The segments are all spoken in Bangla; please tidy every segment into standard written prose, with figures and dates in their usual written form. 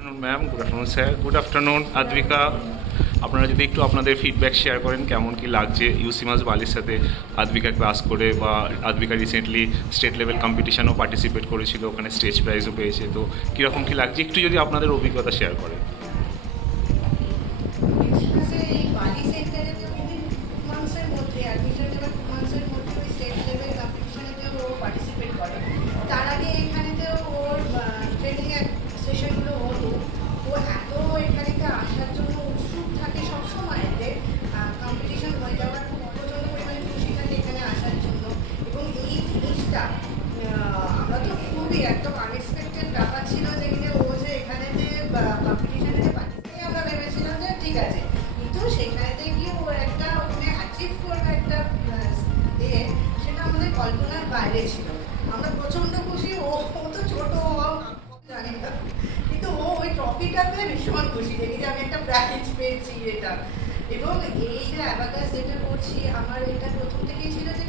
Ma'am, good afternoon sir. Good afternoon Adwika. আপনারা যদি একটু আপনাদের ফিডব্যাক শেয়ার করেন, কেমন কি লাগছে ইউসিমাস বালির সাথে আদ্বিকা ক্লাস করে, বা আদ্বিকা রিসেন্টলি স্টেট লেভেল কম্পিটিশনও পার্টিসিপেট করেছিল, ওখানে স্টেজ প্রাইজও পেয়েছে, তো কীরকম কি লাগছে একটু যদি আপনাদের অভিজ্ঞতা শেয়ার করেন। তার আগে এখানে তো ওর ট্রেনিং সেশনগুলো হতো, ও এত এখানে আসার জন্য উৎসুক থাকে সবসময় যে কম্পিটিশন হয়ে যাওয়ার প্রচণ্ড পরিমাণে খুশি থাকে এখানে আসার জন্য। এবং এই জিনিসটা আমরা তো খুবই একদম আনএক্সপেক্টেড ব্যাপার ছিল যে ও যে এখানে যে কম্পিটিশনে যে পার্টিসিপেট, আমরা ভেবেছিলাম যে ঠিক আছে, কিন্তু সেখানেতে গিয়ে ও একটা ওখানে অ্যাচিভ করবে একটা সেটা আমাদের কল্পনার বাইরে ছিল। আমরা প্রচন্ড খুশি, ও তো ছোট জানি না, কিন্তু ও ওই ট্রফিটা পেয়ে ভীষণ খুশি যে আমি একটা প্রাইজ পেয়েছি এটা। এবং এই যে অ্যাবাকাস যেটা করছি, আমার এটা প্রথম থেকেই ছিল যে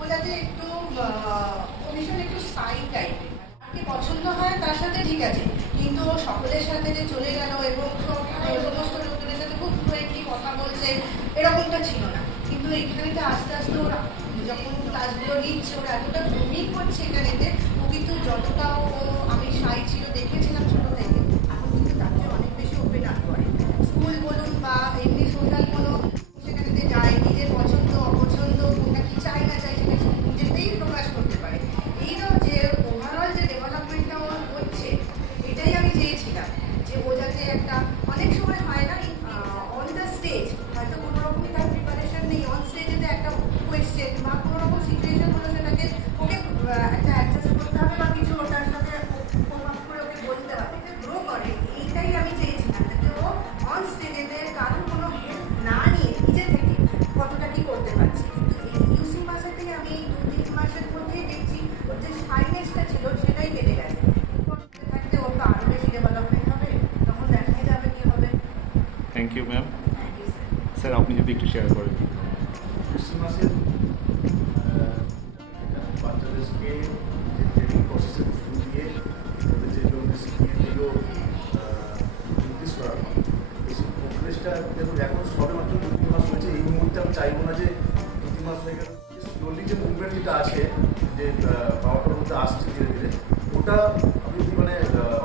ও যাতে একটু ভীষণ একটু সাই টাইপের, আমাকে পছন্দ হয় তার সাথে ঠিক আছে, কিন্তু ও সকলের সাথে যে চলে গেল এবং সমস্ত লোকজনের সাথে খুব ফ্লুয়েন্টলি কথা বলছে, এরকমটা ছিল না। কিন্তু এখানেতে আস্তে আস্তে ওরা যখন ক্লাসগুলো নিচ্ছে, ওরা এতটা গ্রুমিং করছে এখানেতে, ও কিন্তু যতটা ও আমি সাই ছিল দেখেছিলাম ছোটো থেকে, এখন কিন্তু তাকে অনেক বেশি ওপেন আপ করে। স্কুল বলুন বা এমনি সোশ্যাল কোনো সেখানেতে যায়, নিজের পছন্দ অপছন্দ কোনটা কি চাই না চাই সেটা নিজেতেই প্রকাশ করতে পারে। এই যে ওভারঅল যে ডেভেলপমেন্টটা ও হচ্ছে, এটাই আমি চেয়েছিলাম যে ও যাতে একটা, অনেক সময় হয় না অন দ্য স্টেজ হয়তো কোনো রকমই তার প্রিপারেশন নেই, অন স্টেজেতে একটা কোয়েশ্চেন বা কোনো রকম সিচুয়েশন হলো, সেটাকে ওকে একটা অ্যাডজাস্ট করতে হবে বা কিছু ওটার সাথে কোপ করে ওকে বলতে হবে, গ্রো করে। এইটাই আমি চেয়েছিলাম যাতে ও অন স্টেজেতে কারোর কোনো হেল্প না নিয়ে নিজে থেকে কতটা কি করতে পারছি। কিন্তু এই ইউসি মাসেতেই আমি 2-3 মাসের মধ্যেই দেখছি ওর যে সাইনেসটা ছিল সেটাই কেটে গেছে। থাকতে ওর তো আরও বেশি ডেভেলপমেন্ট হবে, তখন দেখা যাবে কি হবে। Thank you ma'am. স্যার, আপনি যদি একটু শেয়ার করেন। মাসের বাচ্চাদেরকে যে ট্রেনিং প্রসেসের থ্রু দিয়ে ওদের যেগুলো শিখিয়ে দিলেও ইনক্রিজ করা হয়, এই প্রোগ্রেসটা দেখুন এখন সবে মাত্র 2-3 মাস হয়েছে। এই মুহূর্তে আমি চাইবো না যে 2-3 মাস হয়ে গেল, স্লোলি যে মুভমেন্ট যেটা আছে, যে পাওয়ারটার মধ্যে আসছে ধীরে ধীরে, ওটা আমি যদি মানে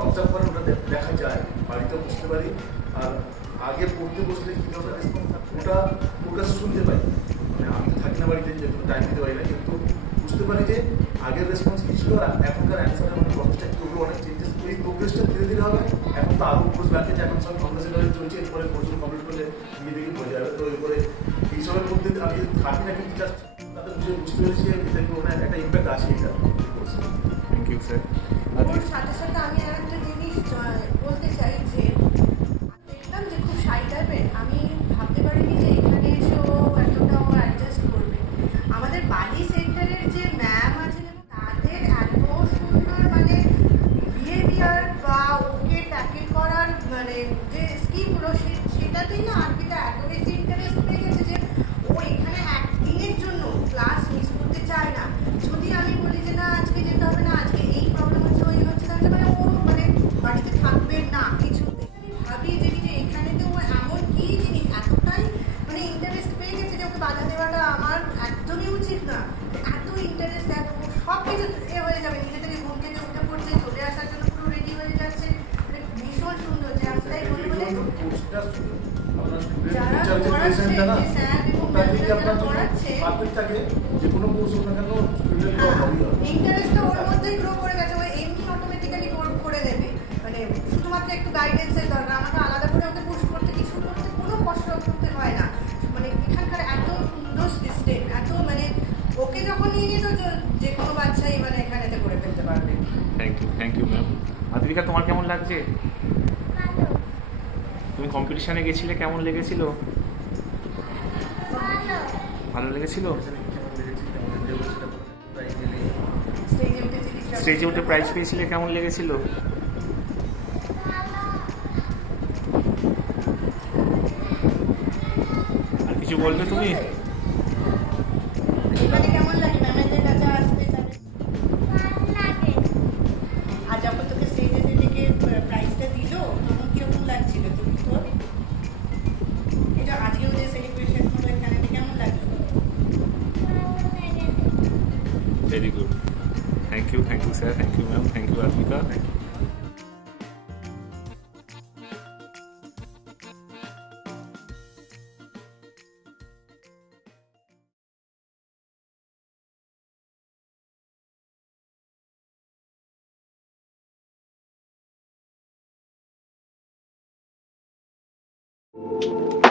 অবজার্ভ করেন, ওটা দেখা যায়, বাড়িতে বুঝতে পারি। আর আগে পড়তে বসলে কী ধরনের রেসপন্স, ওটা ওর কাছে শুনতে পাই। মানে আমি তো থাকি না বাড়িতে, যেহেতু টাইম দিতে পারি না, কিন্তু বুঝতে পারি যে আগের রেসপন্স কী ছিল আর এখনকার অ্যান্সারের মধ্যে প্রসেসটা ওগুলো অনেক চেঞ্জেস। এই প্রোগ্রেসটা ধীরে ধীরে হবে। এখন তো আরও কোর্স ব্যাংকে এখন সব কম্পালসারি চলছে, এরপরে কোর্সগুলো কমপ্লিট করলে নিজে দেখে বোঝা যাবে। তো এরপরে এইসবের মধ্যে আমি যদি থাকি না, কিন্তু জাস্ট তাদের বুঝতে পেরেছি যে এটা ওনার একটা ইম্প্যাক্ট আছে এটা কোর্সে। Thank you sir. ওর সাথে সাথে আমি আরেকটা জিনিস বলতে চাই যে দেখলাম যে খুব সাই টাইপের, আমি ভাবতে পারিনি যে এখানে এসে ও এতটা ও অ্যাডজাস্ট করবে। আমাদের বালি সেন্টারের যে ম্যাম আছেন তাদের এত সুন্দর মানে বিহেভিয়ার বা ওকে ট্যাকেল করার মানে যে স্কিমগুলো, সেটাতেই না আর্পিতা এত বেশি ইন্টারেস্ট পেয়ে গেছে যে ও এখানে একদিনের জন্য ক্লাস মিস করতে চায় না। যদি আমি বলি যে না আজকে যেতে হবে না, আজকে এই প্রবলেম হচ্ছে ওই হচ্ছে, তাহলে মানে ও মানে বাড়িতে থাকবে না কিছু। আমি ভাবি যে এখানেতে ও এমন কি জিনিস এতটাই মানে ইন্টারেস্ট পেয়ে গেছে যে ওকে বাধা দেওয়াটা আমার একদমই উচিত না। এত ইন্টারেস্ট, এত সব কিছু হয়ে যাবে, নিজে থেকে ঘুম থেকে উঠে পড়ছে, চলে আসার জন্য পুরো রেডি হয়ে যাচ্ছে, মানে ভীষণ সুন্দর। যে আমি তাই বলি বলে যারা পড়াচ্ছে স্যার এবং যারা পড়াচ্ছে যে কোনো কোর্স হোক না কেন ইন্টারেস্টটা ওর মধ্যেই গ্রো করে গেছে, ও এমনি অটোমেটিক্যালি গ্রো করে দেবে। মানে শুধুমাত্র একটু গাইডেন্সের দরকার, আমাকে আলাদা করে ওকে পুশ করতে কিছু করতে কোনো কষ্ট করতে হয় না। মানে এখানকার এত সুন্দর সিস্টেম, এত মানে ওকে যখন নিয়ে নিত যে কোনো বাচ্চাই মানে এখানেতে করে ফেলতে পারবে। Thank you ma'am. আদ্বিকা, তোমার কেমন লাগছে? তুমি কম্পিটিশনে গেছিলে, কেমন লেগেছিল? ভালো লেগেছিল। স্টেজে উঠে প্রাইজ পেয়েছিলে, কেমন লেগেছিল? আর কিছু বলবে তুমি? কেমন লাগে ম্যামেদের কাছে আসতে? আর যখন তোকে স্টেজে থেকে প্রাইজটা দিল Very good. Thank you sir, thank you ma'am, thank you Advika. Thank you.